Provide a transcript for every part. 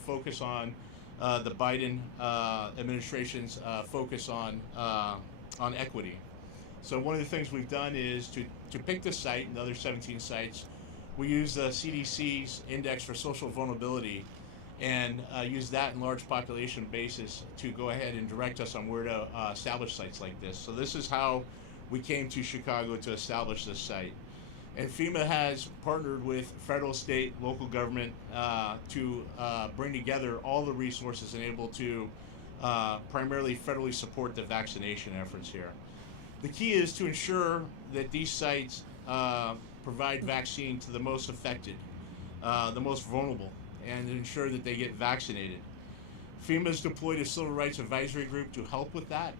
focus on the Biden administration's focus on equity. So one of the things we've done is to pick this site and the other 17 sites, we use the CDC's Index for Social Vulnerability and use that in large population basis to go ahead and direct us on where to establish sites like this. So this is how we came to Chicago to establish this site. And FEMA has partnered with federal, state, local government to bring together all the resources and able to primarily federally support the vaccination efforts here. The key is to ensure that these sites provide vaccine to the most affected, the most vulnerable, and ensure that they get vaccinated. FEMA has deployed a civil rights advisory group to help with that,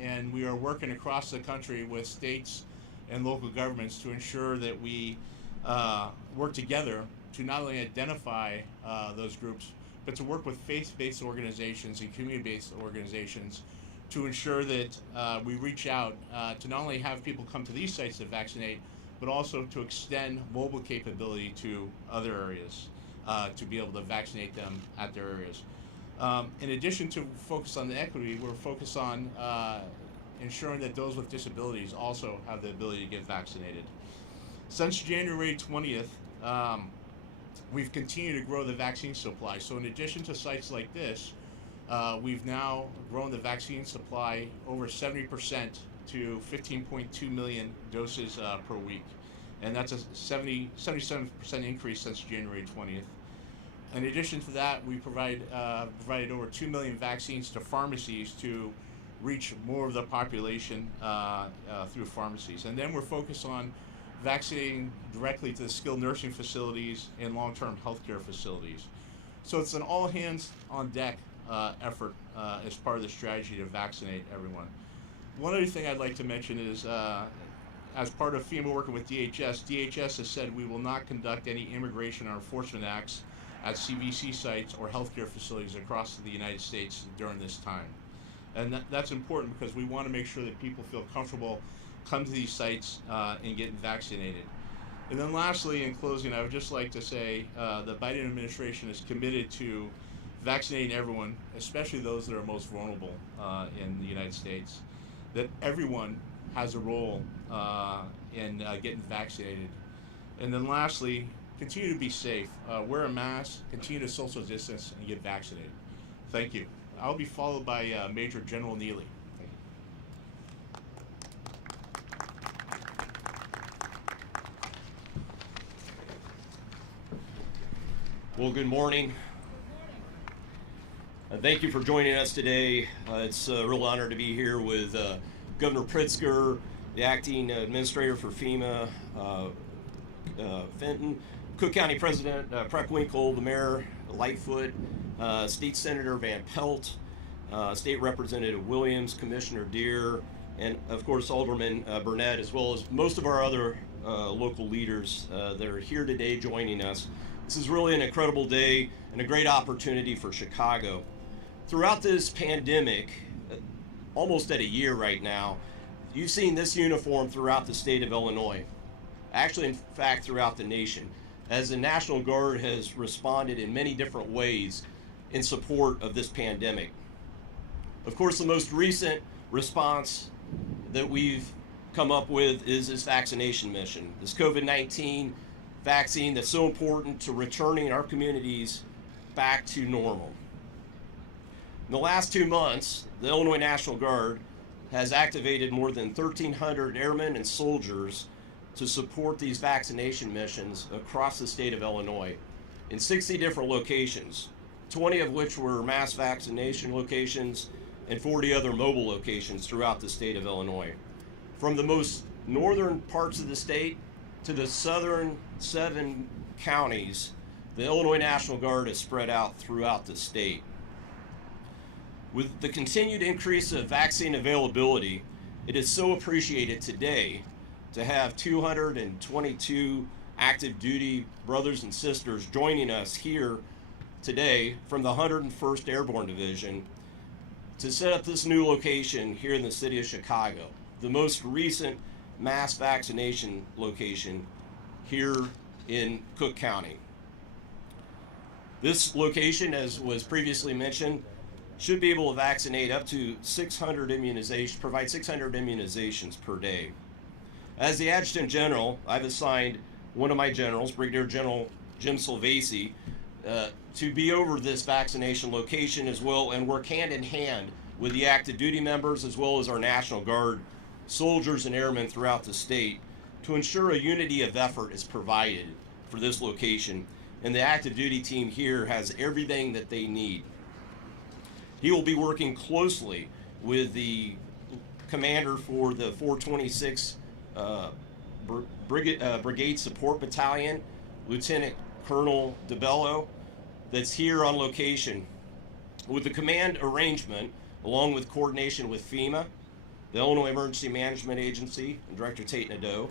and we are working across the country with states and local governments to ensure that we work together to not only identify those groups, but to work with faith-based organizations and community-based organizations to ensure that we reach out to not only have people come to these sites to vaccinate, but also to extend mobile capability to other areas to be able to vaccinate them at their areas. In addition to focus on the equity, we're focused on ensuring that those with disabilities also have the ability to get vaccinated. Since January 20th, we've continued to grow the vaccine supply. So in addition to sites like this, we've now grown the vaccine supply over 70% to 15.2 million doses per week. And that's a 77% increase since January 20th. In addition to that, we provided over 2 million vaccines to pharmacies to reach more of the population through pharmacies. And then we're focused on vaccinating directly to the skilled nursing facilities and long-term healthcare facilities. So it's an all-hands-on-deck effort as part of the strategy to vaccinate everyone. One other thing I'd like to mention is as part of FEMA working with DHS has said we will not conduct any immigration or enforcement acts at CVC sites or healthcare facilities across the United States during this time. And that's important because we want to make sure that people feel comfortable come to these sites and getting vaccinated. And then lastly, in closing, I would just like to say the Biden administration is committed to vaccinating everyone, especially those that are most vulnerable in the United States, that everyone has a role in getting vaccinated. And then lastly, continue to be safe, wear a mask, continue to social distance, and get vaccinated. Thank you. I'll be followed by Major General Neely. Thank you. Well, good morning. Thank you for joining us today. It's a real honor to be here with Governor Pritzker, the acting administrator for FEMA, Fenton, Cook County President Preckwinkle, the Mayor Lightfoot, State Senator Van Pelt, State Representative Williams, Commissioner Deere, and of course Alderman Burnett, as well as most of our other local leaders that are here today joining us. This is really an incredible day and a great opportunity for Chicago. Throughout this pandemic, almost at a year right now, you've seen this uniform throughout the state of Illinois. Actually, in fact, throughout the nation, as the National Guard has responded in many different ways in support of this pandemic. Of course, the most recent response that we've come up with is this vaccination mission, this COVID-19 vaccine that's so important to returning our communities back to normal. In the last 2 months, the Illinois National Guard has activated more than 1,300 airmen and soldiers to support these vaccination missions across the state of Illinois in 60 different locations, 20 of which were mass vaccination locations and 40 other mobile locations throughout the state of Illinois. From the most northern parts of the state to the southern 7 counties, the Illinois National Guard is spread out throughout the state. With the continued increase of vaccine availability, it is so appreciated today to have 222 active duty brothers and sisters joining us here today from the 101st Airborne Division to set up this new location here in the city of Chicago, the most recent mass vaccination location here in Cook County. This location, as was previously mentioned, should be able to vaccinate up to 600 immunizations, provide 600 immunizations per day. As the Adjutant General, I've assigned one of my generals, Brigadier General Jim Silvasi, to be over this vaccination location as well and work hand in hand with the active duty members as well as our National Guard soldiers and airmen throughout the state to ensure a unity of effort is provided for this location. And the active duty team here has everything that they need. He will be working closely with the commander for the 426 Brigade Support Battalion, Lieutenant Colonel DeBello, that's here on location. With the command arrangement, along with coordination with FEMA, the Illinois Emergency Management Agency, and Director Tate Nadeau,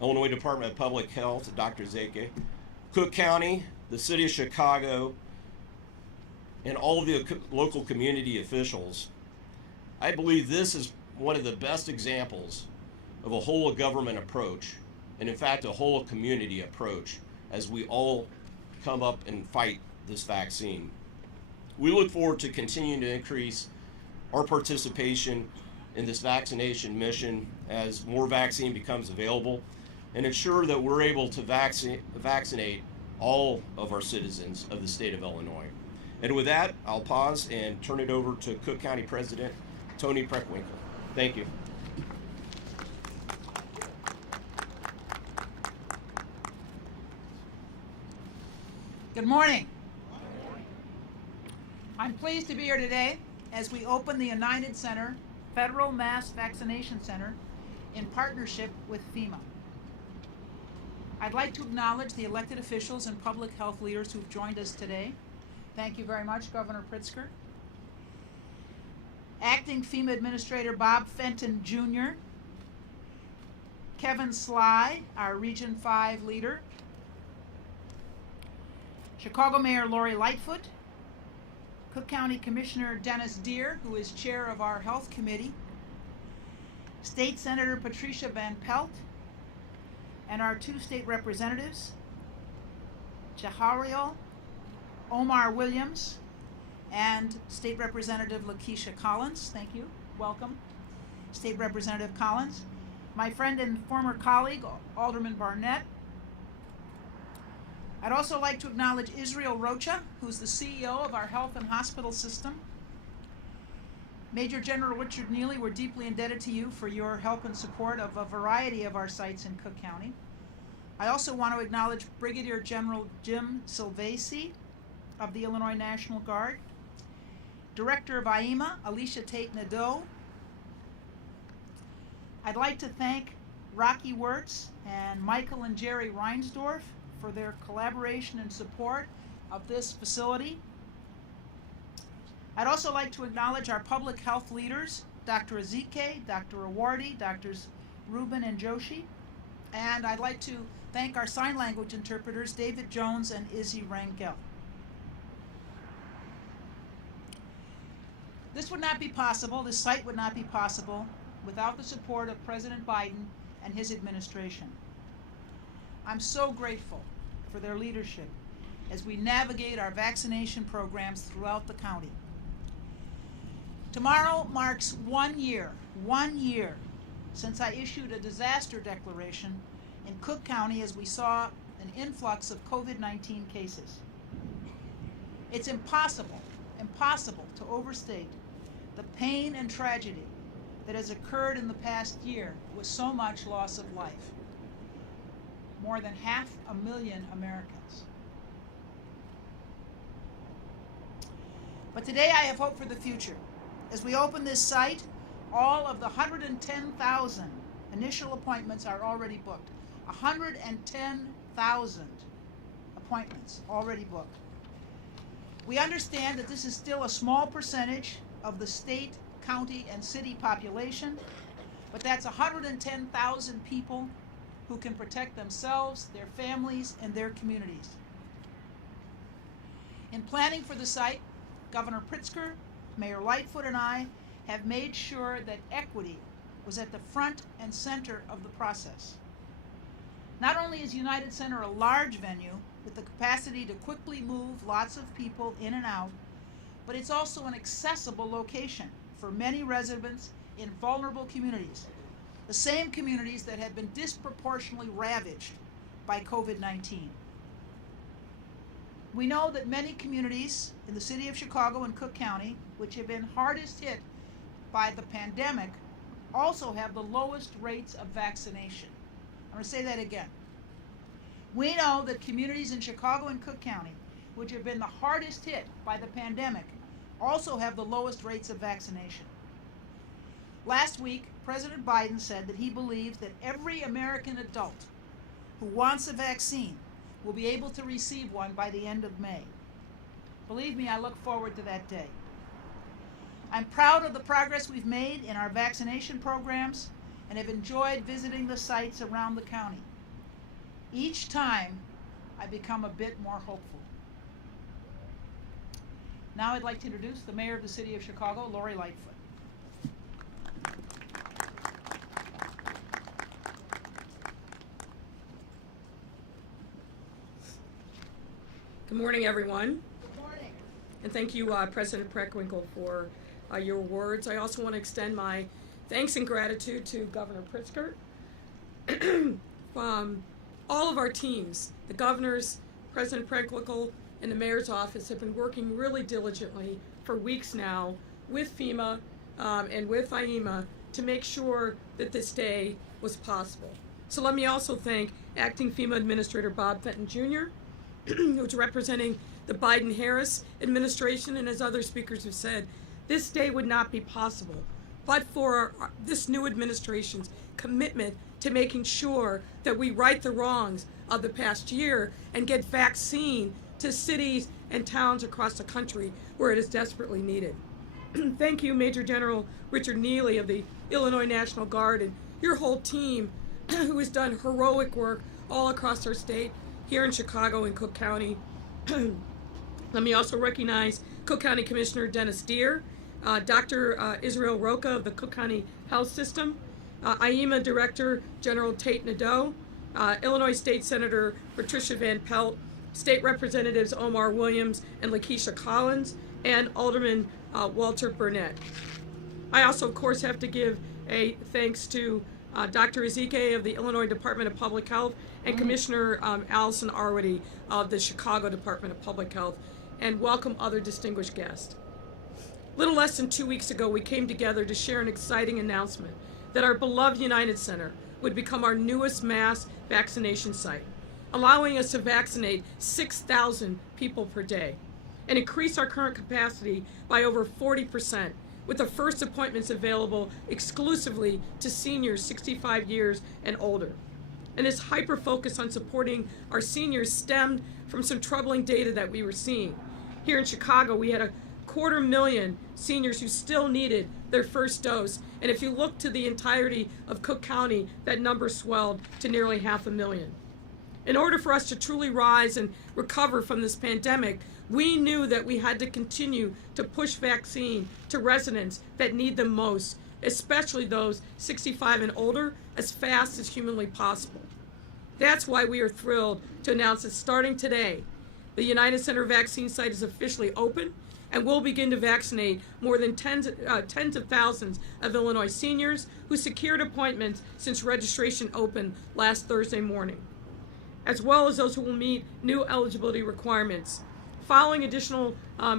Illinois Department of Public Health, Dr. Zeke, Cook County, the City of Chicago, and all of the local community officials, I believe this is one of the best examples of a whole of government approach, and in fact a whole of community approach, as we all come up and fight this vaccine. We look forward to continuing to increase our participation in this vaccination mission as more vaccine becomes available, and ensure that we're able to vaccinate all of our citizens of the state of Illinois. And with that, I'll pause and turn it over to Cook County President Tony Preckwinkle. Thank you. Good morning. I'm pleased to be here today as we open the United Center Federal Mass Vaccination Center in partnership with FEMA. I'd like to acknowledge the elected officials and public health leaders who've joined us today. Thank you very much, Governor Pritzker. Acting FEMA Administrator Bob Fenton Jr., Kevin Sly, our Region 5 leader, Chicago Mayor Lori Lightfoot, Cook County Commissioner Dennis Deere, who is chair of our Health Committee, State Senator Patricia Van Pelt, and our two state representatives, Jahariel Omar Williams and State Representative Lakeisha Collins. Thank you. Welcome, State Representative Collins. My friend and former colleague, Alderman Barnett. I'd also like to acknowledge Israel Rocha, who's the CEO of our health and hospital system. Major General Richard Neely, we're deeply indebted to you for your help and support of a variety of our sites in Cook County. I also want to acknowledge Brigadier General Jim Silvasi of the Illinois National Guard, Director of IEMA, Alicia Tate Nadeau. I'd like to thank Rocky Wirtz and Michael and Jerry Reinsdorf for their collaboration and support of this facility. I'd also like to acknowledge our public health leaders, Dr. Ezike, Dr. Awardi, Drs. Rubin and Joshi. And I'd like to thank our sign language interpreters, David Jones and Izzy Rangel. This would not be possible, this site would not be possible without the support of President Biden and his administration. I'm so grateful for their leadership as we navigate our vaccination programs throughout the county. Tomorrow marks 1 year since I issued a disaster declaration in Cook County as we saw an influx of COVID-19 cases. It's impossible to overstate the pain and tragedy that has occurred in the past year with so much loss of life. More than 500,000 Americans. But today I have hope for the future. As we open this site, all of the 110,000 initial appointments are already booked. 110,000 appointments already booked. We understand that this is still a small percentage of the state, county, and city population, but that's 110,000 people who can protect themselves, their families, and their communities. In planning for the site, Governor Pritzker, Mayor Lightfoot, and I have made sure that equity was at the front and center of the process. Not only is United Center a large venue with the capacity to quickly move lots of people in and out, but it's also an accessible location for many residents in vulnerable communities, the same communities that have been disproportionately ravaged by COVID-19. We know that many communities in the city of Chicago and Cook County, which have been hardest hit by the pandemic, also have the lowest rates of vaccination. I'm going to say that again. We know that communities in Chicago and Cook County, which have been the hardest hit by the pandemic, also have the lowest rates of vaccination. Last week, President Biden said that he believes that every American adult who wants a vaccine will be able to receive one by the end of May. Believe me, I look forward to that day. I'm proud of the progress we've made in our vaccination programs and have enjoyed visiting the sites around the county. Each time, I become a bit more hopeful. Now I'd like to introduce the Mayor of the City of Chicago, Lori Lightfoot. Good morning, everyone. Good morning. And thank you, President Preckwinkle, for your words. I also want to extend my thanks and gratitude to Governor Pritzker. All of our teams, the governors, President Preckwinkle, and the mayor's office have been working really diligently for weeks now with FEMA and with FEMA to make sure that this day was possible. So let me also thank Acting FEMA Administrator Bob Fenton Jr., who's representing the Biden-Harris administration, and as other speakers have said, this day would not be possible but for this new administration's commitment to making sure that we right the wrongs of the past year and get vaccine to cities and towns across the country where it is desperately needed. Thank you, Major General Richard Neely of the Illinois National Guard and your whole team who has done heroic work all across our state, here in Chicago and Cook County. Let me also recognize Cook County Commissioner Dennis Deere, Dr. Israel Roca of the Cook County Health System, IEMA Director General Tate Nadeau, Illinois State Senator Patricia Van Pelt, State Representatives Omar Williams and Lakeisha Collins, and Alderman Walter Burnett. I also, of course, have to give a thanks to Dr. Ezike of the Illinois Department of Public Health and Commissioner Allison Arwady of the Chicago Department of Public Health, and welcome other distinguished guests. Little less than 2 weeks ago, we came together to share an exciting announcement that our beloved United Center would become our newest mass vaccination site, allowing us to vaccinate 6,000 people per day and increase our current capacity by over 40%, with the first appointments available exclusively to seniors 65 years and older. And this hyper-focus on supporting our seniors stemmed from some troubling data that we were seeing. Here in Chicago, we had 250,000 seniors who still needed their first dose. And if you look to the entirety of Cook County, that number swelled to nearly 500,000. In order for us to truly rise and recover from this pandemic, we knew that we had to continue to push vaccine to residents that need them most, especially those 65 and older, as fast as humanly possible. That's why we are thrilled to announce that starting today, the United Center vaccine site is officially open and will begin to vaccinate more than tens of thousands of Illinois seniors who secured appointments since registration opened last Thursday morning, as well as those who will meet new eligibility requirements. Following additional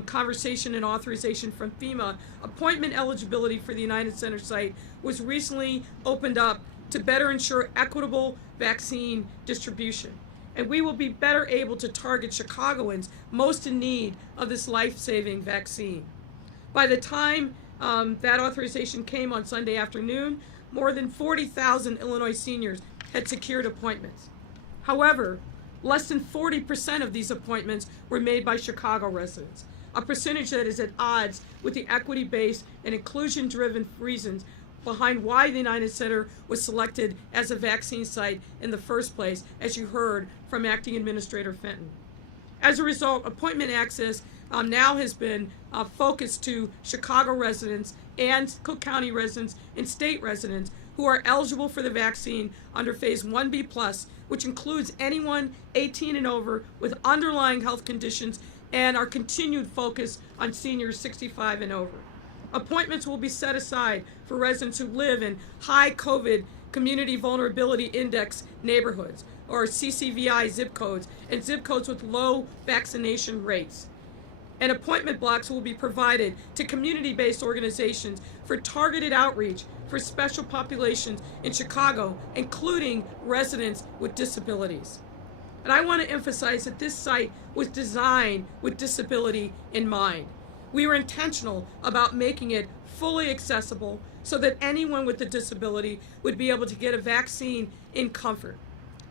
conversation and authorization from FEMA, appointment eligibility for the United Center site was recently opened up to better ensure equitable vaccine distribution. And we will be better able to target Chicagoans most in need of this life-saving vaccine. By the time that authorization came on Sunday afternoon, more than 40,000 Illinois seniors had secured appointments. However, less than 40% of these appointments were made by Chicago residents, a percentage that is at odds with the equity-based and inclusion-driven reasons behind why the United Center was selected as a vaccine site in the first place, as you heard from Acting Administrator Fenton. As a result, appointment access now has been focused to Chicago residents and Cook County residents and state residents who are eligible for the vaccine under Phase 1B+, which includes anyone 18 and over with underlying health conditions and our continued focus on seniors 65 and over. Appointments will be set aside for residents who live in high COVID Community Vulnerability Index neighborhoods, or CCVI zip codes, and zip codes with low vaccination rates. And appointment blocks will be provided to community-based organizations for targeted outreach for special populations in Chicago, including residents with disabilities. And I want to emphasize that this site was designed with disability in mind. We were intentional about making it fully accessible so that anyone with a disability would be able to get a vaccine in comfort.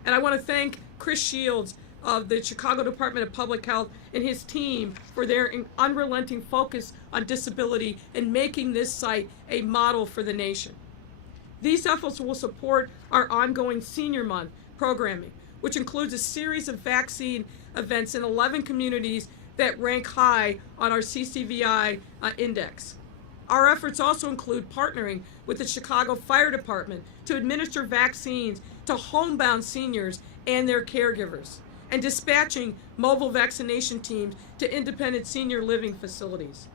And I want to thank Chris Shields of the Chicago Department of Public Health and his team for their unrelenting focus on disability and making this site a model for the nation. These efforts will support our ongoing Senior Month programming, which includes a series of vaccine events in 11 communities that rank high on our CCVI index. Our efforts also include partnering with the Chicago Fire Department to administer vaccines to homebound seniors and their caregivers, and dispatching mobile vaccination teams to independent senior living facilities.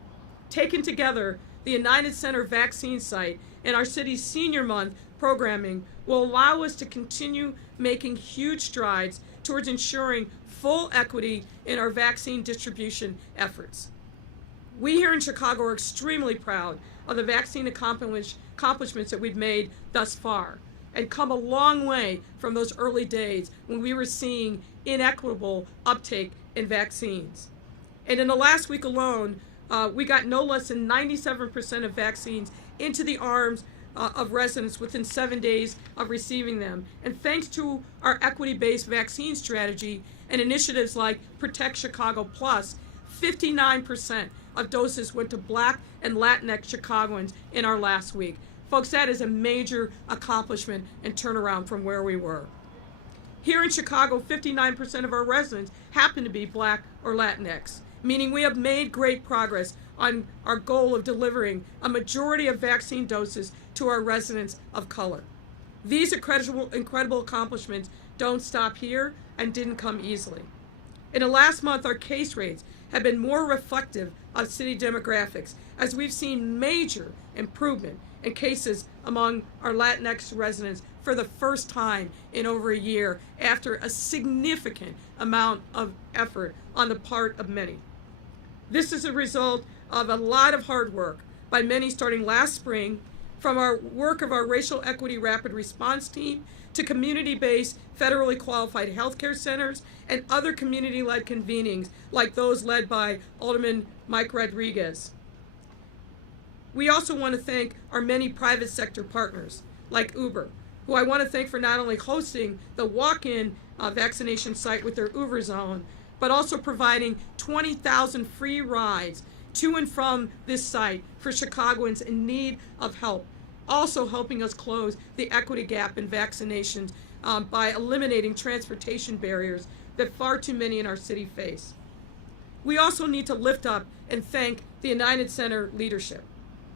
Taken together, the United Center vaccine site and our city's Senior Month programming will allow us to continue making huge strides towards ensuring full equity in our vaccine distribution efforts. We here in Chicago are extremely proud of the vaccine accomplishments that we've made thus far, and come a long way from those early days when we were seeing inequitable uptake in vaccines. And in the last week alone, we got no less than 97% of vaccines into the arms of residents within 7 days of receiving them. And thanks to our equity-based vaccine strategy and initiatives like Protect Chicago Plus, 59% of doses went to Black and Latinx Chicagoans in our last week. Folks, that is a major accomplishment and turnaround from where we were. Here in Chicago, 59% of our residents happen to be Black or Latinx, meaning we have made great progress on our goal of delivering a majority of vaccine doses to our residents of color. These incredible accomplishments don't stop here and didn't come easily. In the last month, our case rates have been more reflective of city demographics, as we've seen major improvement in cases among our Latinx residents for the first time in over a year, after a significant amount of effort on the part of many. This is a result of a lot of hard work by many starting last spring, from our work of our racial equity rapid response team to community-based federally qualified healthcare centers and other community-led convenings like those led by Alderman Mike Rodriguez. We also want to thank our many private sector partners like Uber, who I want to thank for not only hosting the walk-in vaccination site with their Uber zone, but also providing 20,000 free rides to and from this site for Chicagoans in need of help, also helping us close the equity gap in vaccinations by eliminating transportation barriers that far too many in our city face. We also need to lift up and thank the United Center leadership,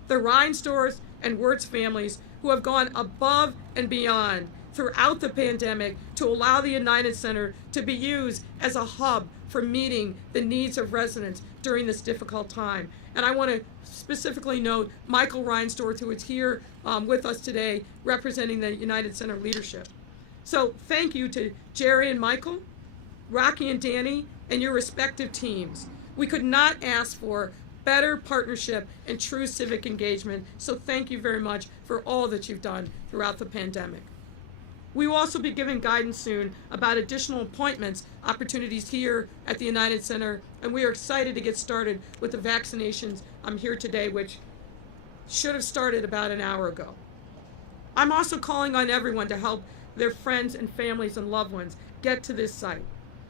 the Reinsdorfs and Wirtz families who have gone above and beyond throughout the pandemic to allow the United Center to be used as a hub for meeting the needs of residents during this difficult time. And I want to specifically note Michael Reinsdorf, who is here with us today representing the United Center leadership. So thank you to Jerry and Michael, Rocky and Danny, and your respective teams. We could not ask for better partnership and true civic engagement, so thank you very much for all that you've done throughout the pandemic. We will also be giving guidance soon about additional appointments opportunities here at the United Center, and we are excited to get started with the vaccinations here today, which should have started about an hour ago. I'm also calling on everyone to help their friends and families and loved ones get to this site,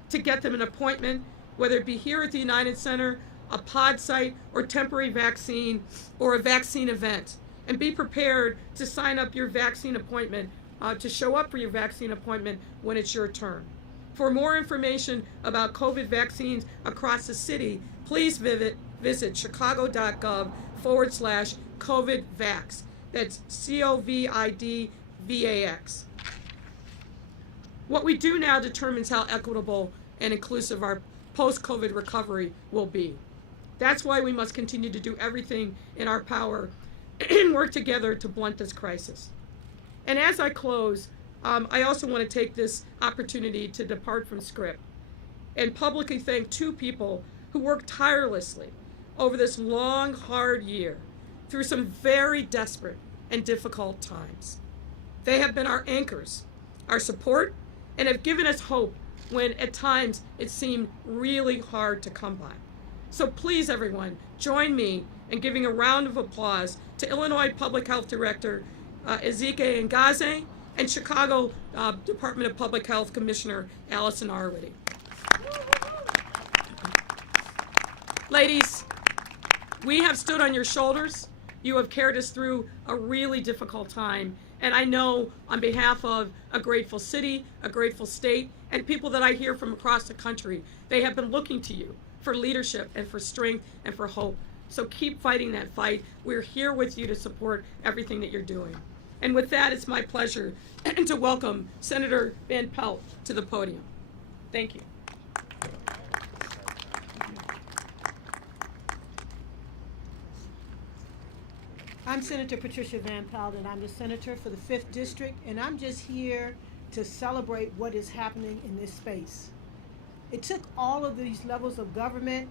to get them an appointment, whether it be here at the United Center, a pod site, or temporary vaccine, or a vaccine event. And be prepared to sign up your vaccine appointment, to show up for your vaccine appointment when it's your turn. For more information about COVID vaccines across the city, please visit chicago.gov/COVID-vax. That's COVIDVAX. What we do now determines how equitable and inclusive our post-COVID recovery will be. That's why we must continue to do everything in our power and work together to blunt this crisis. And as I close, I also want to take this opportunity to depart from script and publicly thank two people who worked tirelessly over this long, hard year through some very desperate and difficult times. They have been our anchors, our support, and have given us hope when at times it seemed really hard to come by. So please, everyone, join me in giving a round of applause to Illinois Public Health Director Ezike Ngaze and Chicago Department of Public Health Commissioner Allison Arwady. Ladies, we have stood on your shoulders. You have carried us through a really difficult time. And I know on behalf of a grateful city, a grateful state, and people that I hear from across the country, they have been looking to you for leadership and for strength and for hope. So keep fighting that fight. We're here with you to support everything that you're doing. And with that, it's my pleasure to welcome Senator Van Pelt to the podium. Thank you. I'm Senator Patricia Van Pelt, and I'm the senator for the 5th District, and I'm just here to celebrate what is happening in this space. It took all of these levels of government,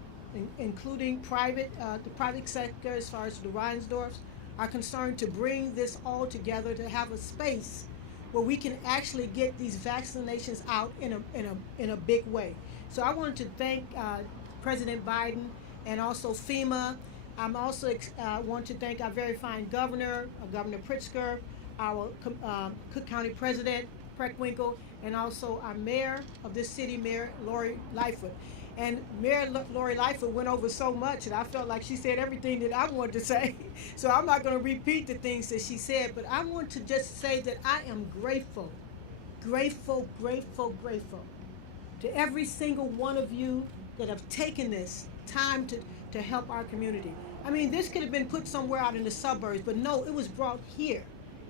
including the private sector, as far as the Reinsdorfs are concerned, to bring this all together to have a space where we can actually get these vaccinations out in a big way. So I wanted to thank President Biden and also FEMA. I'm also want to thank our very fine governor, Governor Pritzker, our Cook County President, Pritzker, and also our mayor of this city, Mayor Lori Lightfoot. And Mayor Lori Lightfoot went over so much, and I felt like she said everything that I wanted to say. So I'm not going to repeat the things that she said, but I want to just say that I am grateful, grateful, grateful, grateful to every single one of you that have taken this time to help our community. I mean, this could have been put somewhere out in the suburbs, but no, it was brought here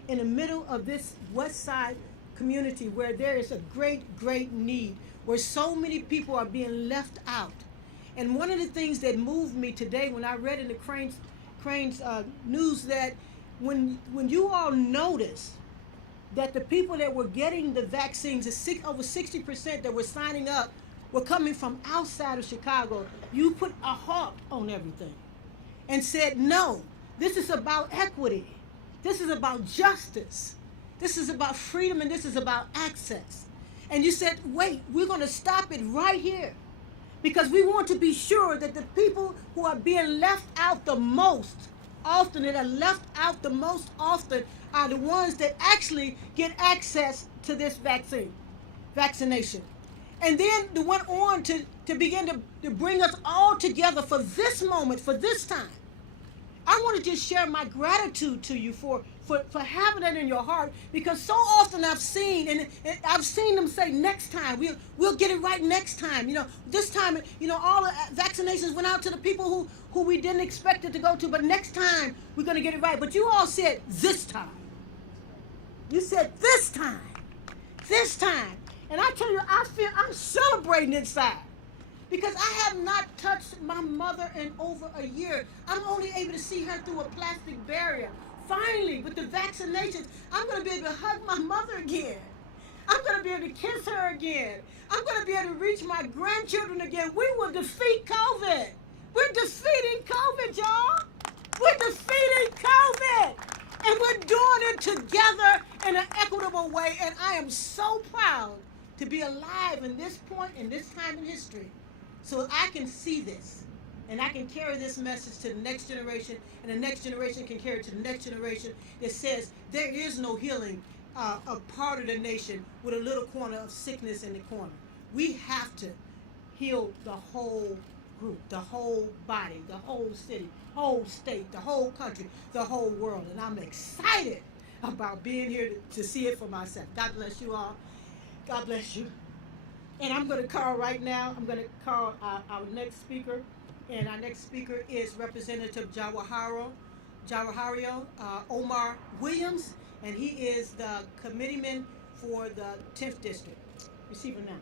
in the middle of this West Side community where there is a great, great need, where so many people are being left out. And one of the things that moved me today when I read in the Crane's news that when you all notice that the people that were getting the vaccines, over 60% that were signing up were coming from outside of Chicago, you put a halt on everything and said, no, this is about equity. This is about justice. This is about freedom, and this is about access. And you said, wait, we're going to stop it right here because we want to be sure that the people who are being left out the most often, that are left out the most often, are the ones that actually get access to this vaccination. And then they went on to begin to bring us all together for this moment, for this time. I want to just share my gratitude to you for having that in your heart, because so often I've seen, and I've seen them say, next time, we'll get it right next time. You know, this time, you know, all the vaccinations went out to the people who we didn't expect it to go to, but next time, we're going to get it right. But you all said, this time. You said, this time. This time. And I tell you, I feel I'm celebrating inside because I have not touched my mother in over a year. I'm only able to see her through a plastic barrier. Finally, with the vaccinations, I'm going to be able to hug my mother again. I'm going to be able to kiss her again. I'm going to be able to reach my grandchildren again. We will defeat COVID. We're defeating COVID, y'all. We're defeating COVID. And we're doing it together in an equitable way. And I am so proud to be alive in this point, in this time in history, so I can see this, and I can carry this message to the next generation, and the next generation can carry it to the next generation that says there is no healing a part of the nation with a little corner of sickness in the corner. We have to heal the whole group, the whole body, the whole city, whole state, the whole country, the whole world, and I'm excited about being here to see it for myself. God bless you all. God bless you. And I'm going to call right now, I'm going to call our next speaker. And our next speaker is Representative Jawahara Jalahario Omar Williams, and he is the committeeman for the 10th District. Receive him now.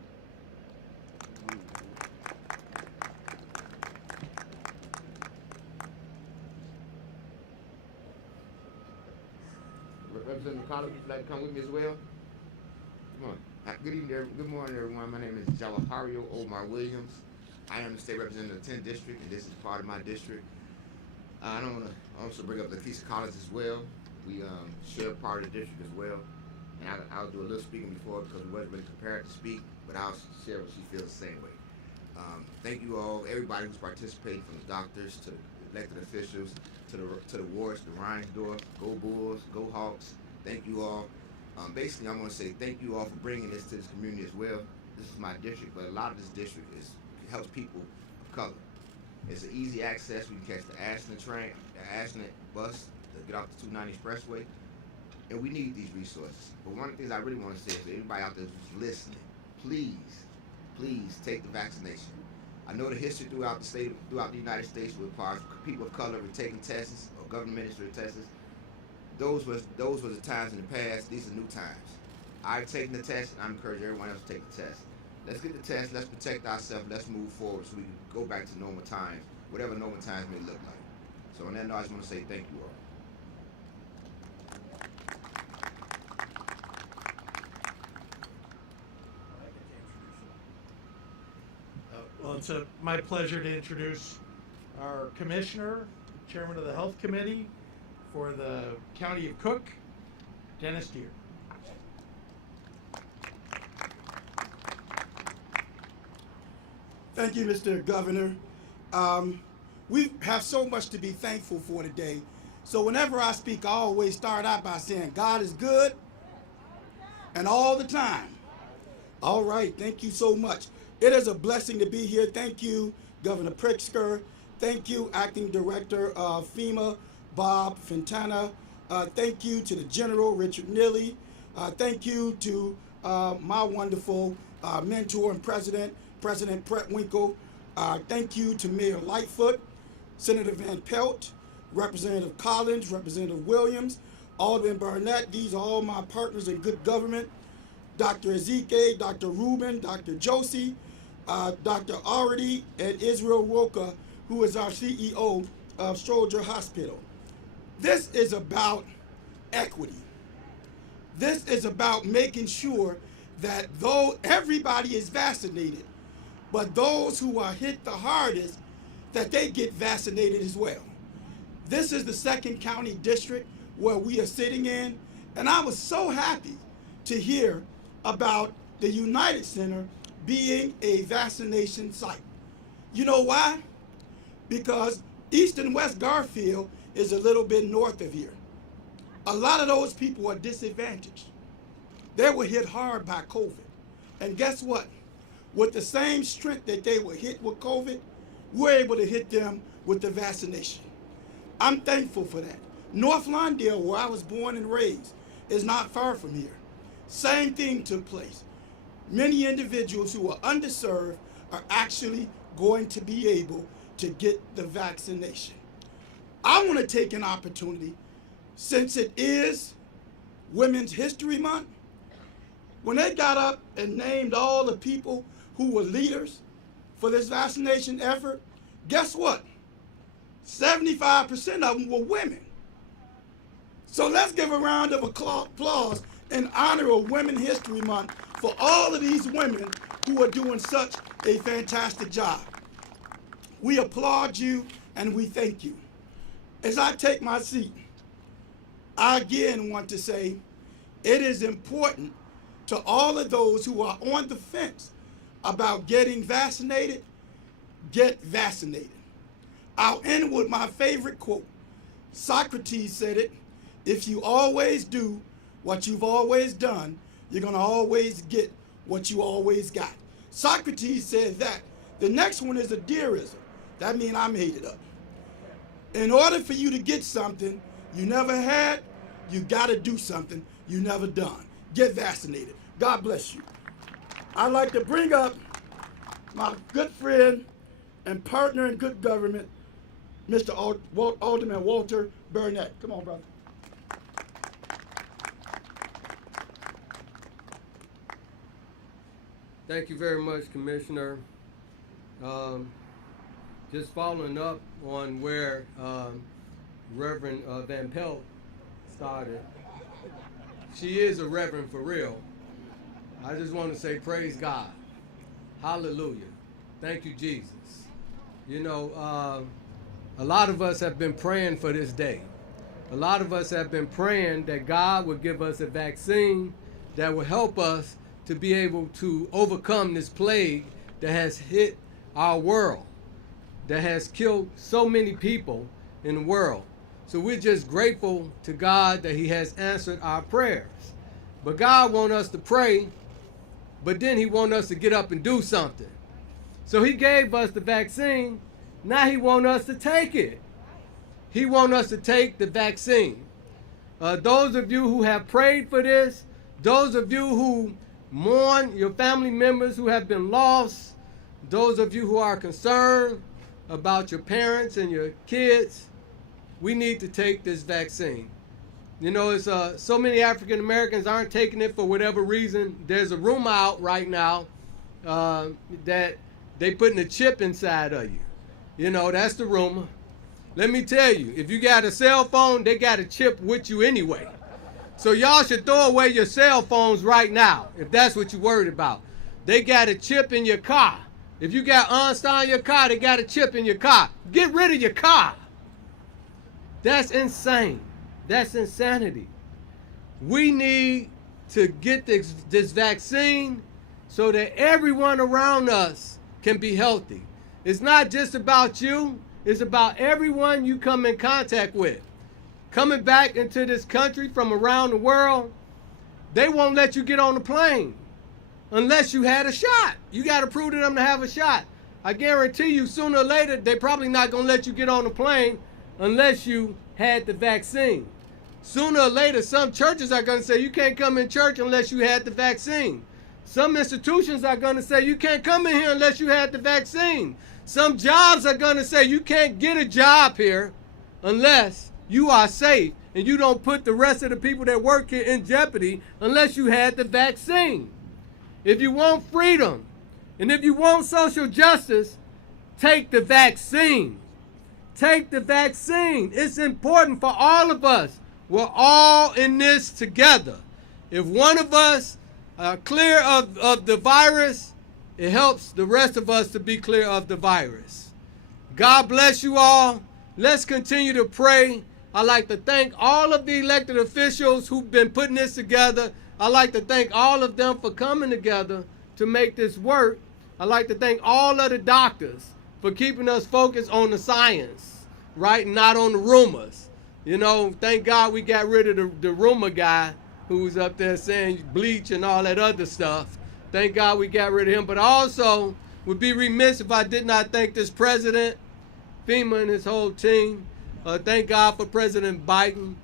Representative Collins, would you like to come with me as well? Come on. Good evening, good morning, everyone. My name is Jalahario Omar Williams. I am the state representative of the 10th District, and this is part of my district. I don't want to also bring up Lakeisha Collins as well. We share part of the district as well. And I'll do a little speaking before because we wasn't really prepared to speak, but I'll share what she feels the same way. Thank you all, everybody who's participating, from the doctors to the elected officials, to the wards, the Reinsdorf, go Bulls, go Hawks. Thank you all. Basically, I'm going to say thank you all for bringing this to this community as well. This is my district, but a lot of this district helps people of color. It's an easy access. We can catch the Ashland train, the Ashland bus to get off the 290 expressway, and we need these resources. But one of the things I really want to say is to anybody out there who's listening, please take the vaccination. I know the history throughout the United States with people of color were taking tests or government administered tests. Those were the times in the past. These are new times. I've taken the test, and I'm encouraging everyone else to take the test. Let's get the test. Let's protect ourselves. Let's move forward so we can go back to normal times, whatever normal times may look like. So on that note, I just want to say thank you all. Well, it's my pleasure to introduce our commissioner, chairman of the health committee for the county of Cook, Dennis Deere. Thank you, Mr. Governor. We have so much to be thankful for today. So whenever I speak, I always start out by saying God is good and all the time. All right, thank you so much. It is a blessing to be here. Thank you, Governor Pritzker. Thank you, Acting Director of FEMA, Bob Fintana. Thank you to the General, Richard Neely. Thank you to my wonderful mentor and President Brett Winkle. Thank you to Mayor Lightfoot, Senator Van Pelt, Representative Collins, Representative Williams, Alderman Barnett. These are all my partners in good government. Dr. Ezeke, Dr. Rubin, Dr. Josie, Dr. Arity, and Israel Roca, who is our CEO of Stroger Hospital. This is about equity. This is about making sure that though everybody is vaccinated, but those who are hit the hardest, that they get vaccinated as well. This is the 2nd County District where we are sitting in, and I was so happy to hear about the United Center being a vaccination site. You know why? Because East and West Garfield is a little bit north of here. A lot of those people are disadvantaged. They were hit hard by COVID. And guess what? With the same strength that they were hit with COVID, we're able to hit them with the vaccination. I'm thankful for that. North Lawndale, where I was born and raised, is not far from here. Same thing took place. Many individuals who are underserved are actually going to be able to get the vaccination. I want to take an opportunity, since it is Women's History Month, when they got up and named all the people who were leaders for this vaccination effort, guess what? 75% of them were women. So let's give a round of applause in honor of Women's History Month for all of these women who are doing such a fantastic job. We applaud you and we thank you. As I take my seat, I again want to say it is important to all of those who are on the fence about getting vaccinated, get vaccinated. I'll end with my favorite quote. Socrates said it, if you always do what you've always done, you're going to always get what you always got. Socrates said that. The next one is a deism. That means I made it up. In order for you to get something you never had, you got to do something you never done. Get vaccinated. God bless you. I'd like to bring up my good friend and partner in good government, Mr. Alderman Walter Burnett. Come on, brother. Thank you very much, Commissioner. Just following up on where Reverend Van Pelt started. She is a reverend for real. I just want to say praise God. Hallelujah. Thank you, Jesus. You know, a lot of us have been praying for this day. A lot of us have been praying that God would give us a vaccine that will help us to be able to overcome this plague that has hit our world, that has killed so many people in the world. So we're just grateful to God that He has answered our prayers. But God wants us to pray, but then He wants us to get up and do something. So He gave us the vaccine. Now He wants us to take it. He wants us to take the vaccine. Those of you who have prayed for this, those of you who mourn your family members who have been lost, those of you who are concerned about your parents and your kids, we need to take this vaccine. You know, it's so many African Americans aren't taking it for whatever reason. There's a rumor out right now that they putting a chip inside of you. You know, that's the rumor. Let me tell you, if you got a cell phone, they got a chip with you anyway. So y'all should throw away your cell phones right now, if that's what you're worried about. They got a chip in your car. If you got OnStar in your car, they got a chip in your car. Get rid of your car. That's insane. That's insanity. We need to get this vaccine so that everyone around us can be healthy. It's not just about you. It's about everyone you come in contact with. Coming back into this country from around the world, they won't let you get on the plane unless you had a shot. You got to prove to them to have a shot. I guarantee you, sooner or later, they're probably not going to let you get on the plane unless you had the vaccine. Sooner or later, some churches are going to say you can't come in church unless you had the vaccine. Some institutions are going to say you can't come in here unless you had the vaccine. Some jobs are going to say you can't get a job here unless you are safe and you don't put the rest of the people that work here in jeopardy unless you had the vaccine. If you want freedom and if you want social justice, take the vaccine. Take the vaccine. It's important for all of us. We're all in this together. If one of us are clear of the virus, it helps the rest of us to be clear of the virus. God bless you all. Let's continue to pray. I'd like to thank all of the elected officials who've been putting this together. I'd like to thank all of them for coming together to make this work. I'd like to thank all of the doctors for keeping us focused on the science, right, and not on the rumors. You know, thank God we got rid of the rumor guy who was up there saying bleach and all that other stuff. Thank God we got rid of him. But also, would be remiss if I did not thank this president, FEMA and his whole team. Thank God for President Biden.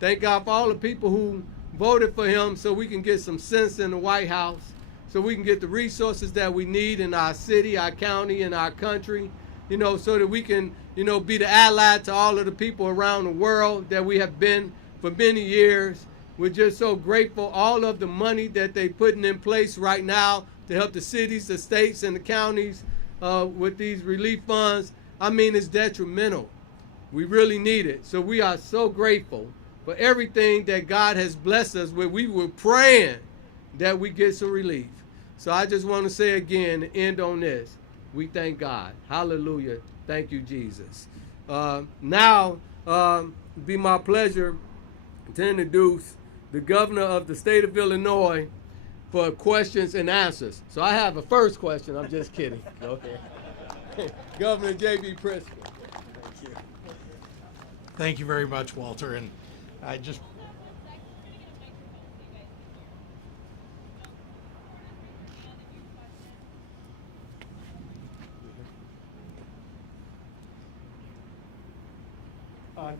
Thank God for all the people who voted for him so we can get some sense in the White House, so we can get the resources that we need in our city, our county, and our country, you know, so that we can, you know, be the ally to all of the people around the world that we have been for many years. We're just so grateful. All of the money that they're putting in place right now to help the cities, the states, and the counties with these relief funds, I mean, it's detrimental. We really need it. So we are so grateful for everything that God has blessed us with. We were praying that we get some relief. So I just want to say again, to end on this, we thank God. Hallelujah. Thank you, Jesus. Now, be my pleasure to introduce the governor of the state of Illinois for questions and answers. So I have a first question. I'm just kidding. Okay. Governor J.B. Pritzker. Thank you. Thank you very much, Walter. And I just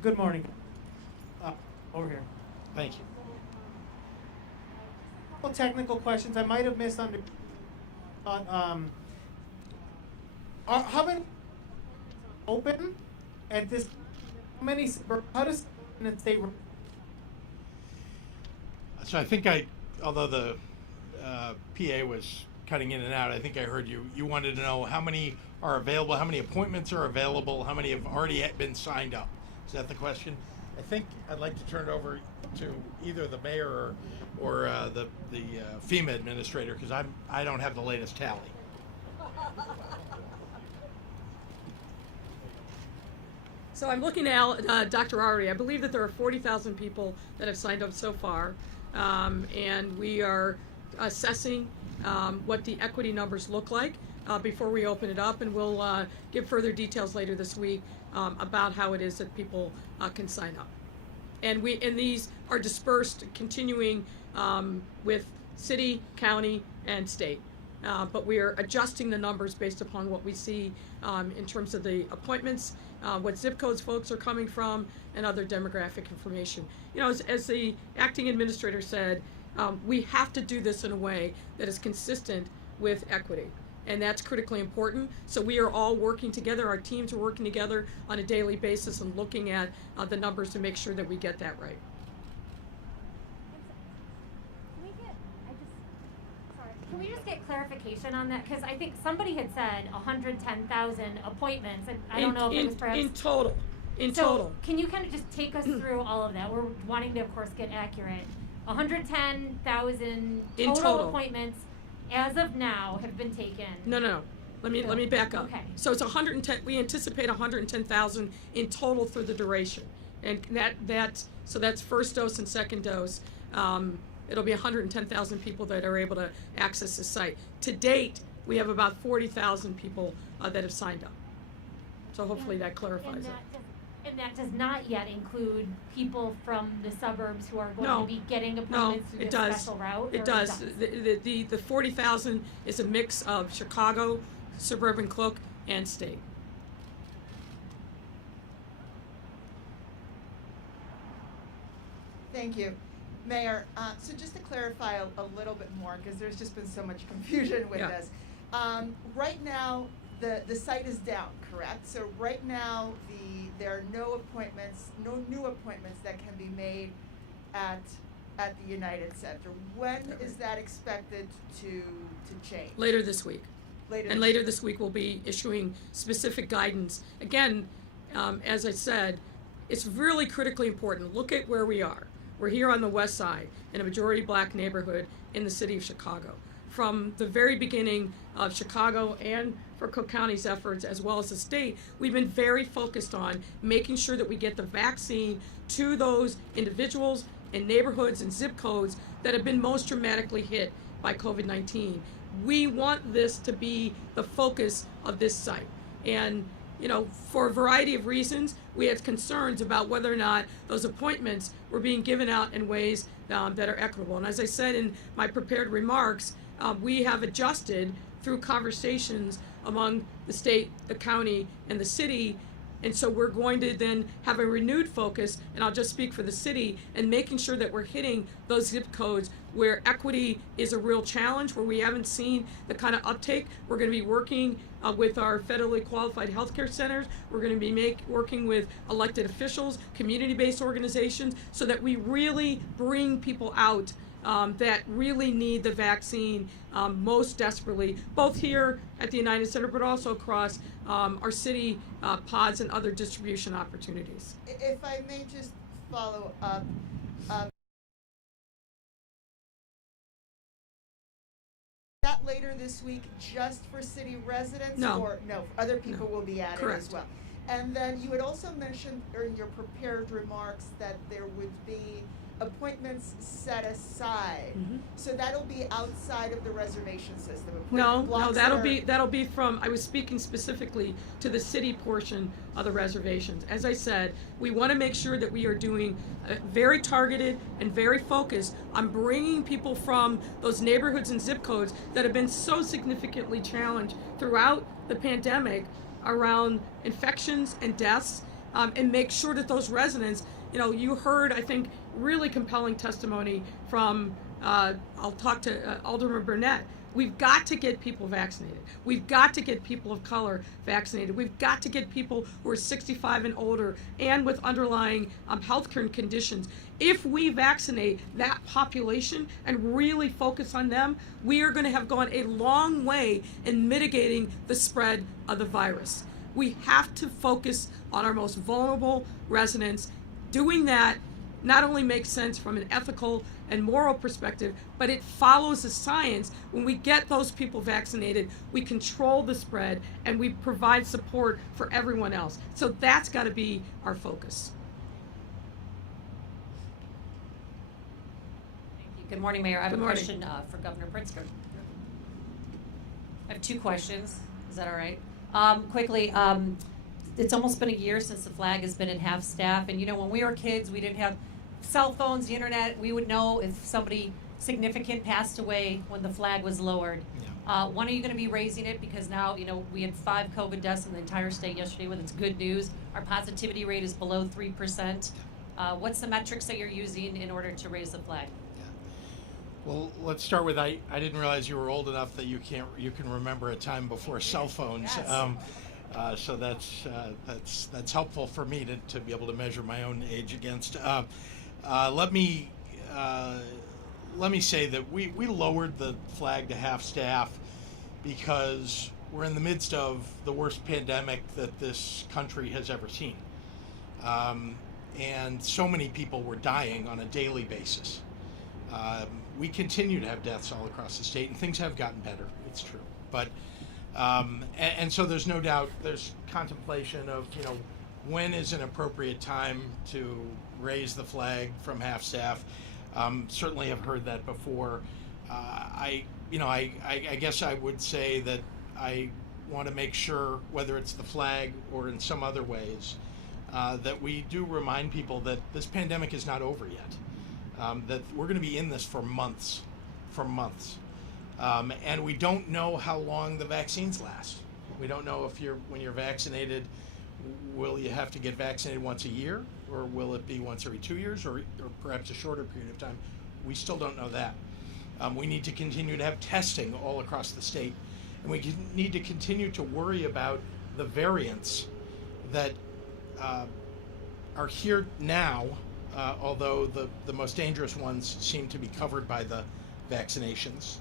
good morning. Over here. thank you. Couple technical questions I might have missed under. How many open at this, how does the state? So I think although the PA was cutting in and out, I think I heard you wanted to know how many are available, how many appointments are available, how many have already been signed up. Is that the question? I think I'd like to turn it over to either the mayor or the FEMA administrator, because I don't have the latest tally. So I'm looking at Dr. Ari. I believe that there are 40,000 people that have signed up so far, and we are assessing what the equity numbers look like before we open it up, and we'll give further details later this week about how it is that people can sign up. And these are dispersed, continuing with city, county, and state. But we are adjusting the numbers based upon what we see in terms of the appointments, what zip codes folks are coming from, and other demographic information. You know, as the acting administrator said, we have to do this in a way that is consistent with equity. And that's critically important. So we are all working together, our teams are working together on a daily basis and looking at the numbers to make sure that we get that right. Can we just get clarification on that? Because I think somebody had said 110,000 appointments, and I don't know if it was perhaps... In total. So can you kind of just take us through all of that? We're wanting to, of course, get accurate. 110,000 total appointments as of now have been taken. No. Let me back up. Okay. So it's 110. We anticipate 110,000 in total through the duration, and so that's first dose and second dose. It'll be 110,000 people that are able to access the site. To date, we have about 40,000 people that have signed up. So hopefully that clarifies it. And that does not yet include people from the suburbs who are going to be getting appointments through this special route? It does. The 40,000 is a mix of Chicago, suburban Cook, and state. Thank you. Mayor, so just to clarify a little bit more, because there's just been so much confusion with this. Right now, the site is down, correct? So right now, there are no new appointments that can be made at the United Center. When is that expected to change? Later this week. Later this week we'll be issuing specific guidance. Again, as I said, it's really critically important. Look at where we are. We're here on the west side in a majority black neighborhood in the city of Chicago. From the very beginning of Chicago and for Cook County's efforts, as well as the state, we've been very focused on making sure that we get the vaccine to those individuals and neighborhoods and zip codes that have been most dramatically hit by COVID-19. We want this to be the focus of this site. And you know, for a variety of reasons, we had concerns about whether or not those appointments were being given out in ways that are equitable. And as I said in my prepared remarks, we have adjusted through conversations among the state, the county, and the city. And so we're going to then have a renewed focus, and I'll just speak for the city, and making sure that we're hitting those zip codes where equity is a real challenge, where we haven't seen the kind of uptake. We're going to be working with our federally qualified healthcare centers. We're going to be working with elected officials, community-based organizations, so that we really bring people out that really need the vaccine most desperately, both here at the United Center, but also across our city pods and other distribution opportunities. If I may just follow up, that later this week just for city residents? No. Or no, other people will be added Correct. as well. And then you had also mentioned in your prepared remarks that there would be appointments set aside. Mm-hmm. So that'll be outside of the reservation system. No, Blocks that'll be from, I was speaking specifically to the city portion of the reservations. As I said, we want to make sure that we are doing very targeted and very focused on bringing people from those neighborhoods and zip codes that have been so significantly challenged throughout the pandemic around infections and deaths, and make sure that those residents, you know, you heard, I think, really compelling testimony from, I'll talk to Alderman Burnett, We've got to get people vaccinated. We've got to get people of color vaccinated. We've got to get people who are 65 and older and with underlying health conditions. If we vaccinate that population and really focus on them, we are going to have gone a long way in mitigating the spread of the virus. We have to focus on our most vulnerable residents. Doing that not only makes sense from an ethical and moral perspective, but it follows the science. When we get those people vaccinated, we control the spread and we provide support for everyone else. So that's got to be our focus. Thank you. Good morning, Mayor. I have a question for Governor Pritzker. I have two questions. Is that all right? Quickly, it's almost been a year since the flag has been in half-staff, and you know, when we were kids, we didn't have cell phones, the internet. We would know if somebody significant passed away when the flag was lowered. When are you going to be raising it? Because now, you know, we had 5 COVID deaths in the entire state yesterday, with its good news. Our positivity rate is below 3%. What's the metrics that you're using in order to raise the flag? Well, let's start with I didn't realize you were old enough that you can remember a time before cell phones. Yes. So that's helpful for me to be able to measure my own age against. Let me say that we lowered the flag to half-staff because we're in the midst of the worst pandemic that this country has ever seen. And so many people were dying on a daily basis. We continue to have deaths all across the state, and things have gotten better, it's true. But, and so there's no doubt, there's contemplation of, you know, when is an appropriate time to raise the flag from half-staff. Certainly have heard that before. I guess I would say that I want to make sure, whether it's the flag or in some other ways, that we do remind people that this pandemic is not over yet. That we're going to be in this for months. And we don't know how long the vaccines last. We don't know if when you're vaccinated, will you have to get vaccinated once a year, or will it be once every 2 years, or perhaps a shorter period of time? We still don't know that. We need to continue to have testing all across the state, and we need to continue to worry about the variants that are here now, although the most dangerous ones seem to be covered by the vaccinations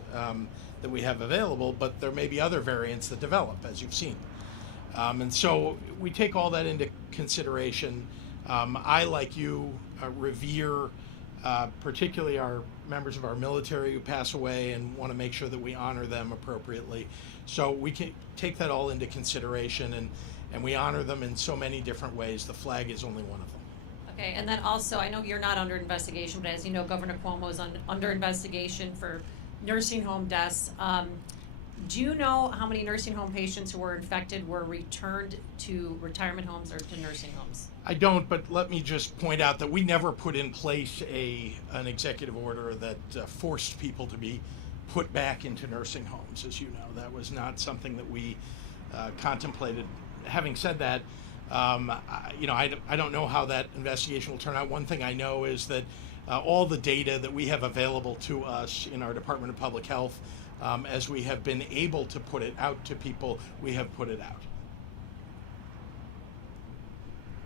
that we have available, but there may be other variants that develop, as you've seen. And so we take all that into consideration. I, like you, revere particularly our members of our military who pass away, and want to make sure that we honor them appropriately. So we can take that all into consideration, and we honor them in so many different ways. The flag is only one of them. Okay, and then also, I know you're not under investigation, but as you know, Governor Cuomo is under investigation for nursing home deaths. Do you know how many nursing home patients who were infected were returned to retirement homes or to nursing homes? I don't, but let me just point out that we never put in place an executive order that forced people to be put back into nursing homes, as you know. That was not something that we contemplated. Having said that, I don't know how that investigation will turn out. One thing I know is that all the data that we have available to us in our Department of Public Health, as we have been able to put it out to people, we have put it out.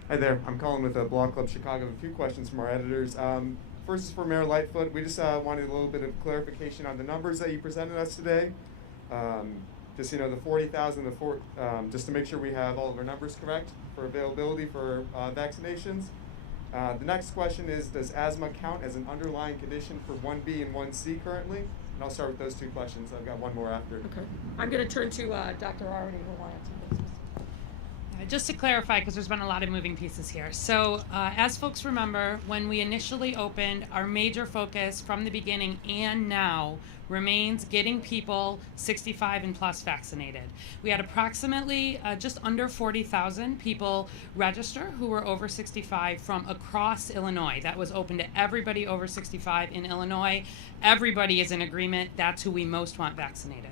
Hi there, I'm calling with Blog Club Chicago. A few questions from our editors. First is for Mayor Lightfoot. We just wanted a little bit of clarification on the numbers that you presented us today. Just, the 40,000, just to make sure we have all of our numbers correct for availability for vaccinations. The next question is, does asthma count as an underlying condition for 1B and 1C currently? And I'll start with those two questions. I've got one more after. Okay. I'm going to turn to Dr. Arity, who will answer this. Just to clarify, because there's been a lot of moving pieces here. So as folks remember, when we initially opened, our major focus from the beginning and now remains getting people 65 and plus vaccinated. We had approximately just under 40,000 people register who were over 65 from across Illinois. That was open to everybody over 65 in Illinois. Everybody is in agreement. That's who we most want vaccinated.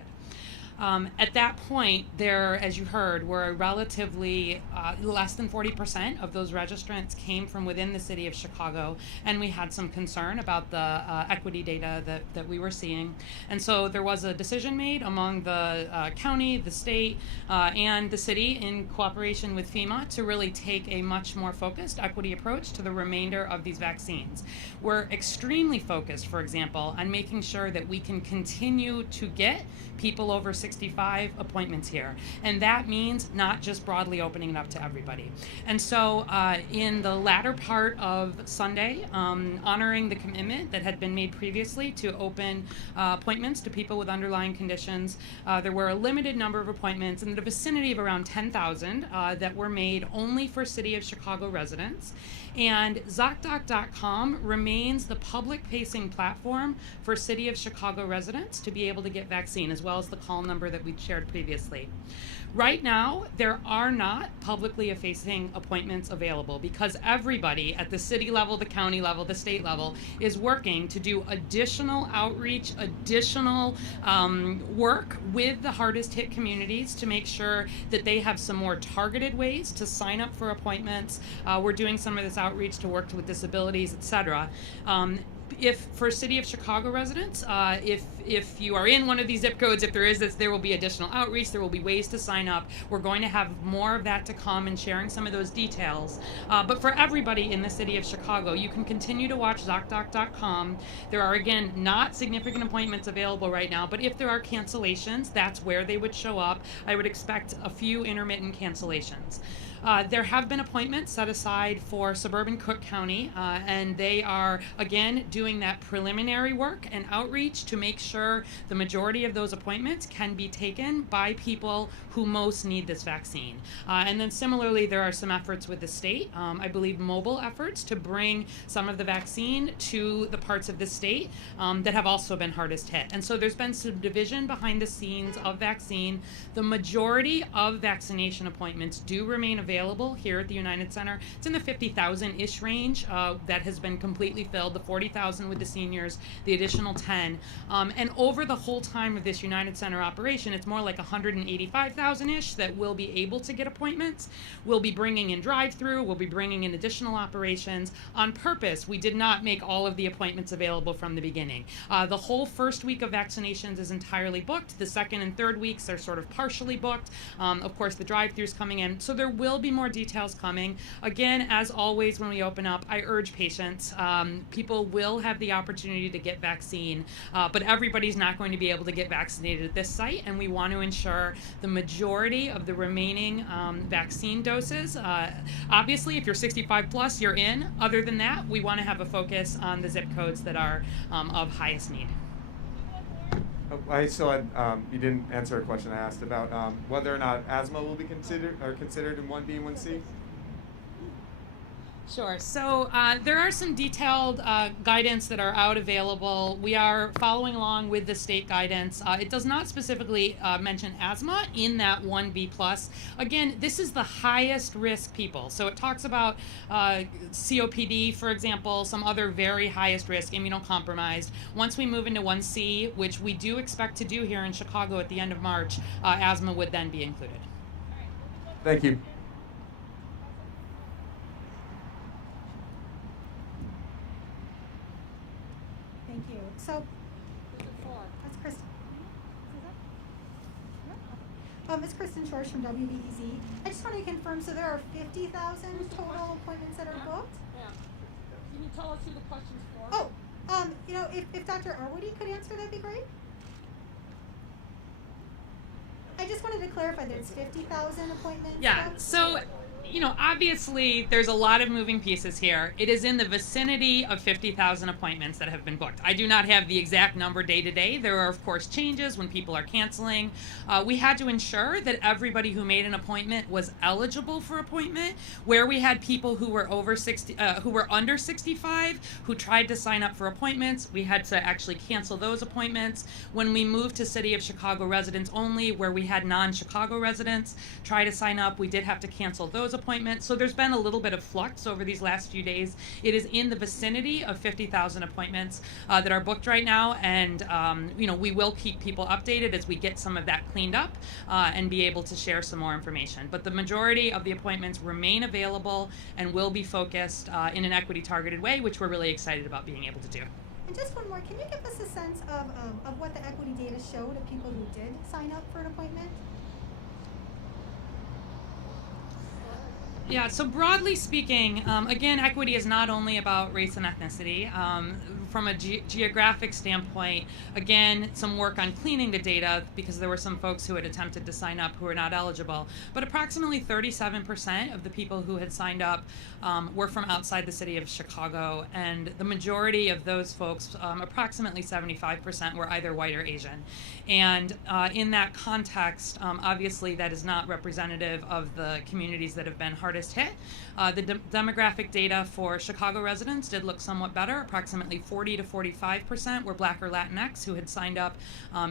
At that point, there, as you heard, were relatively less than 40% of those registrants came from within the city of Chicago, and we had some concern about the equity data that we were seeing. And so there was a decision made among the county, the state, and the city in cooperation with FEMA to really take a much more focused equity approach to the remainder of these vaccines. We're extremely focused, for example, on making sure that we can continue to get people over 65 appointments here. And that means not just broadly opening it up to everybody. And so in the latter part of Sunday, honoring the commitment that had been made previously to open appointments to people with underlying conditions, there were a limited number of appointments in the vicinity of around 10,000 that were made only for City of Chicago residents. And ZocDoc.com remains the public-facing platform for City of Chicago residents to be able to get vaccine, as well as the call number that we shared previously. Right now, there are not publicly facing appointments available because everybody at the city level, the county level, the state level is working to do additional outreach, additional work with the hardest hit communities to make sure that they have some more targeted ways to sign up for appointments. We're doing some of this outreach to work with disabilities, etc. If for City of Chicago residents, if you are in one of these zip codes, if there is this, there will be additional outreach, there will be ways to sign up. We're going to have more of that to come and sharing some of those details. But for everybody in the City of Chicago, you can continue to watch ZocDoc.com. There are, again, not significant appointments available right now, but if there are cancellations, that's where they would show up. I would expect a few intermittent cancellations. There have been appointments set aside for suburban Cook County, and they are, again, doing that preliminary work and outreach to make sure the majority of those appointments can be taken by people who most need this vaccine. And then similarly, there are some efforts with the state, I believe mobile efforts to bring some of the vaccine to the parts of the state that have also been hardest hit. And so there's been some division behind the scenes of vaccine. The majority of vaccination appointments do remain available here at the United Center. It's in the 50,000-ish range that has been completely filled, the 40,000 with the seniors, the additional 10. And over the whole time of this United Center operation, it's more like 185,000-ish that will be able to get appointments. We'll be bringing in drive-through, we'll be bringing in additional operations. On purpose, we did not make all of the appointments available from the beginning. The whole first week of vaccinations is entirely booked. The second and third weeks are sort of partially booked. Of course, the drive-throughs coming in. So there will be more details coming. Again, as always, when we open up, I urge patience. People will have the opportunity to get vaccine, but everybody's not going to be able to get vaccinated at this site, and we want to ensure the majority of the remaining vaccine doses. Obviously, if you're 65 plus, you're in. Other than that, we want to have a focus on the zip codes that are of highest need. I still had, you didn't answer a question I asked about whether or not asthma will be considered in 1B and 1C. Sure. So there are some detailed guidance that are out available. We are following along with the state guidance. It does not specifically mention asthma in that 1B+. Again, this is the highest risk people. So it talks about COPD, for example, some other very highest risk, immunocompromised. Once we move into 1C, which we do expect to do here in Chicago at the end of March, asthma would then be included. Thank you. So, that's Kristen. It's Kristen Schwartz from WBEZ. I just want to confirm, so there are 50,000 total appointments that are booked? Yeah. Can you tell us who the question's for? Oh, if Dr. Arwoody could answer, that'd be great. I just wanted to clarify that it's 50,000 appointments. Yeah, so obviously there's a lot of moving pieces here. It is in the vicinity of 50,000 appointments that have been booked. I do not have the exact number day to day. There are, of course, changes when people are canceling. We had to ensure that everybody who made an appointment was eligible for appointment. Where we had people who were under 65 who tried to sign up for appointments, we had to actually cancel those appointments. When we moved to City of Chicago residents only, where we had non-Chicago residents try to sign up, we did have to cancel those appointments. So there's been a little bit of flux over these last few days. It is in the vicinity of 50,000 appointments that are booked right now, and we will keep people updated as we get some of that cleaned up and be able to share some more information. But the majority of the appointments remain available and will be focused in an equity targeted way, which we're really excited about being able to do. And just one more, can you give us a sense of what the equity data showed of people who did sign up for an appointment? Yeah, so broadly speaking, again, equity is not only about race and ethnicity. From a geographic standpoint, again, some work on cleaning the data because there were some folks who had attempted to sign up who were not eligible. But approximately 37% of the people who had signed up were from outside the city of Chicago, and the majority of those folks, approximately 75%, were either white or Asian. And in that context, obviously that is not representative of the communities that have been hardest hit. The demographic data for Chicago residents did look somewhat better. Approximately 40 to 45% were Black or Latinx who had signed up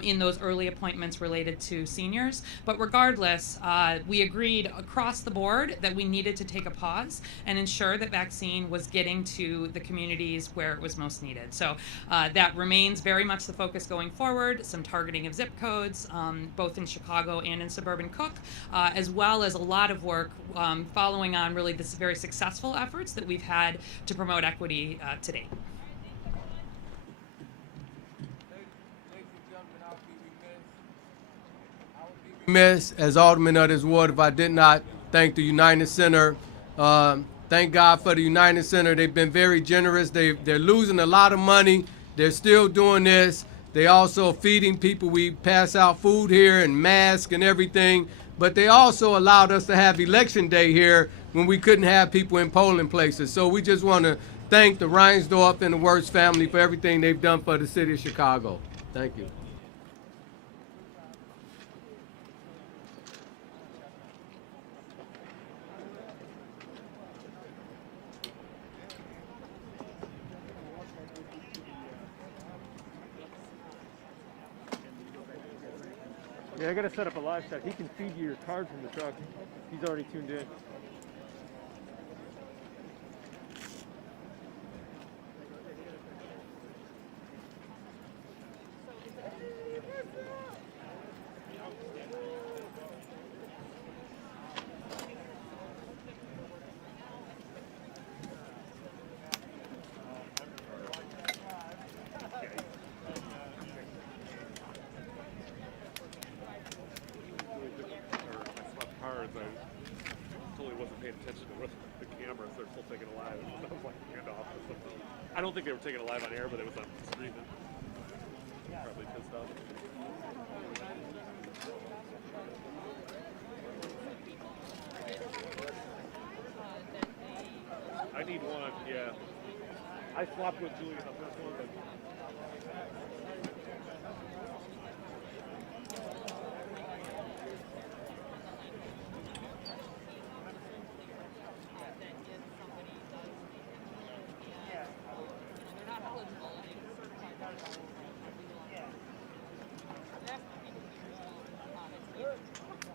in those early appointments related to seniors. But regardless, we agreed across the board that we needed to take a pause and ensure that vaccine was getting to the communities where it was most needed. So that remains very much the focus going forward, some targeting of zip codes, both in Chicago and in suburban Cook, as well as a lot of work following on really this very successful efforts that we've had to promote equity to date. Remiss as alderman of this ward if I did not thank the United Center. Thank God for the United Center. They've been very generous. They're losing a lot of money. They're still doing this. They also feeding people. We pass out food here and masks and everything. But they also allowed us to have election day here when we couldn't have people in polling places. So we just want to thank the Reinsdorf and the Wirtz family for everything they've done for the city of Chicago. Thank you. Yeah, I gotta set up a live shot. He can feed you your card from the truck. He's already tuned in. I don't think they were taking it live on air, but it was on streaming. Probably pissed off. I need one, yeah. I swapped with Julie on the first one, but